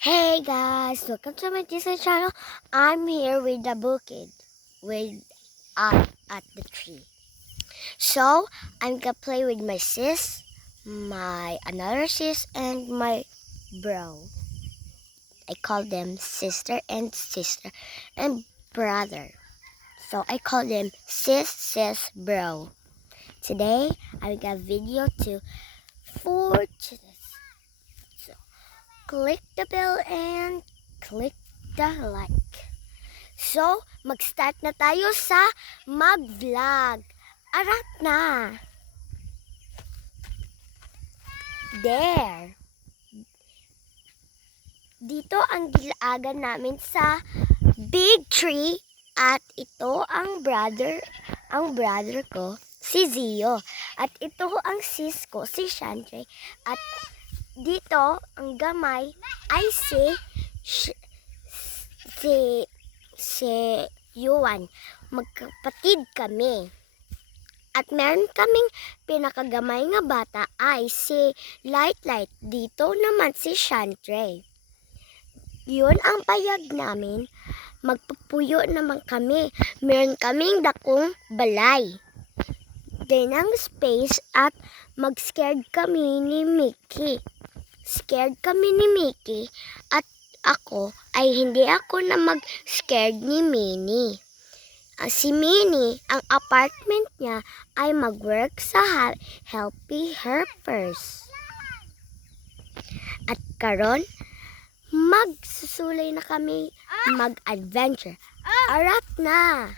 Hey guys, welcome to my Disney channel. I'm here with the bukid, with at the tree. So I'm gonna play with my sis, my another sis, and my bro. I call them sister and brother. So I call them sis, bro. Today I got video for this. So click the bell and click the like. So, mag-start na tayo sa mag-vlog. Arat na! There! Dito ang gilaagan namin sa big tree at ito ang brother ko, si Zio. At ito ang sis ko, si Shandre. At dito ang gamay ay si Yuan. Magkapatid kami. At meron kaming pinakagamay nga bata ay si Light. Dito naman si Shantre. Yun ang payag namin. Magpupuyo naman kami. Meron kaming dakong balay. Din ang space at mag-scared kami ni Mickey. Scared kami ni Mickey at ako ay hindi ako na mag-scared ni Minnie. Si Minnie, ang apartment niya ay mag-work sa Healthy Helpers. At karon, magsusulay na kami mag-adventure. Arat na!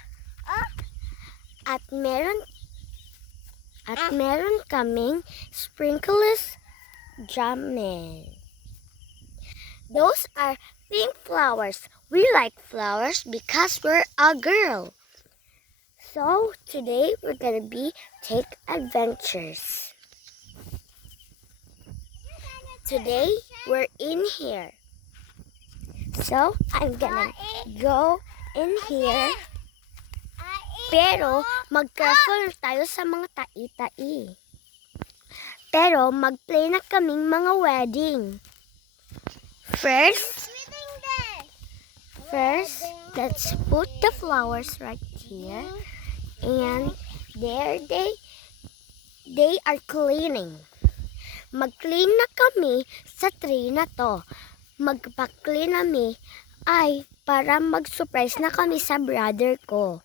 At meron kaming sprinkles jamming. Those are pink flowers. We like flowers because we're a girl. So today we're gonna take adventures. Today we're in here. So I'm gonna go in here. Pero mag-careful tayo sa mga tai-tai. Pero mag-play na kaming mga wedding. First, let's put the flowers right here. And there they are cleaning. Mag-clean na kami sa tree na to. Magpa-clean kami ay para mag-surprise na kami sa brother ko.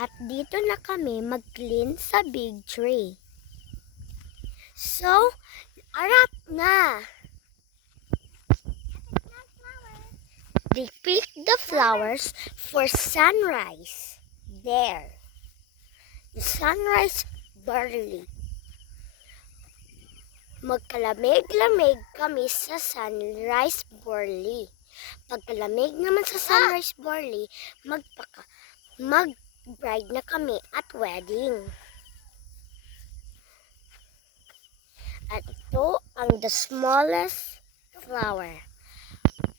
At dito na kami mag-clean sa big tree. So, arat na! They picked the flowers for sunrise. There. The sunrise barley. Magkalamig-lamig kami sa sunrise barley. Pagkalamig naman sa sunrise barley, mag-bride na kami at wedding. At ito ang the smallest flower.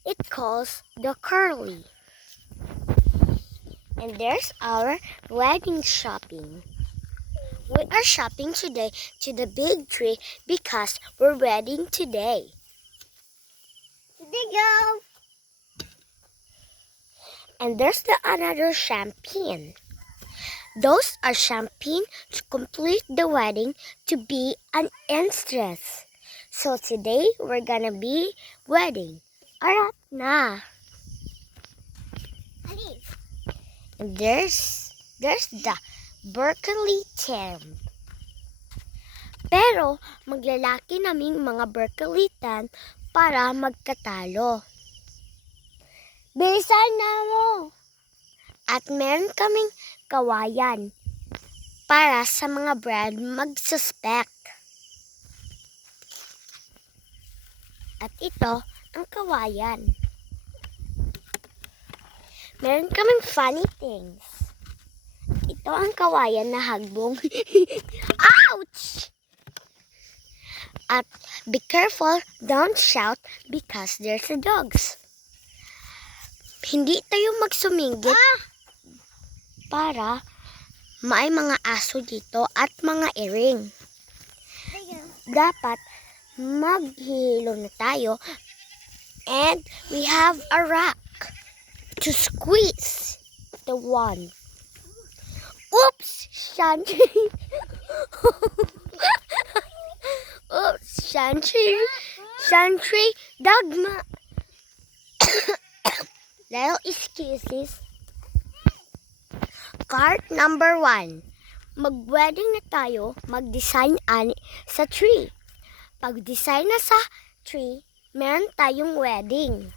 It calls the curly. And there's our wedding shopping. We are shopping today to the big tree because we're wedding today. Go. And there's another champagne. Those are champagne to complete the wedding to be an entrance. So today we're gonna be wedding. Arat na. And there's the Berkeley Temp. Pero maglalaki naming mga Berkeleytan para magkatalo. Bilisan na mo! At meron kaming kawayan para sa mga bride mag-suspect. At ito ang kawayan. Meron kaming funny things. Ito ang kawayan na hagbong. Ouch! At be careful, don't shout because there's a dogs. Hindi tayo magsuminggit para may mga aso dito at mga iring. Dapat maghihilo na tayo. And we have a rock to squeeze the one. Oops, Shantry. Oops, Shantry, dogma. Little excuses. Card number 1. Mag-wedding na tayo, mag-design ani sa tree. Pag-design na sa tree, meron tayong wedding.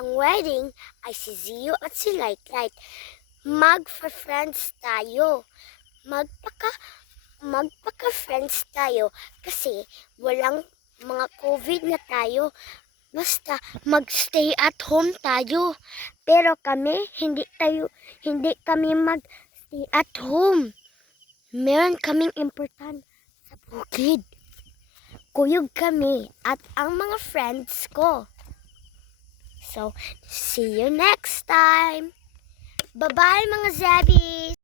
Ang wedding ay si Zio at si Light. Magpa-friends tayo. Magpaka-friends tayo kasi walang mga COVID na tayo. Basta mag-stay at home tayo. Pero kami, hindi kami mag-stay at home. Meron kaming important sa bukid. Kuyog kami at ang mga friends ko. So, see you next time. Bye-bye mga Zebby!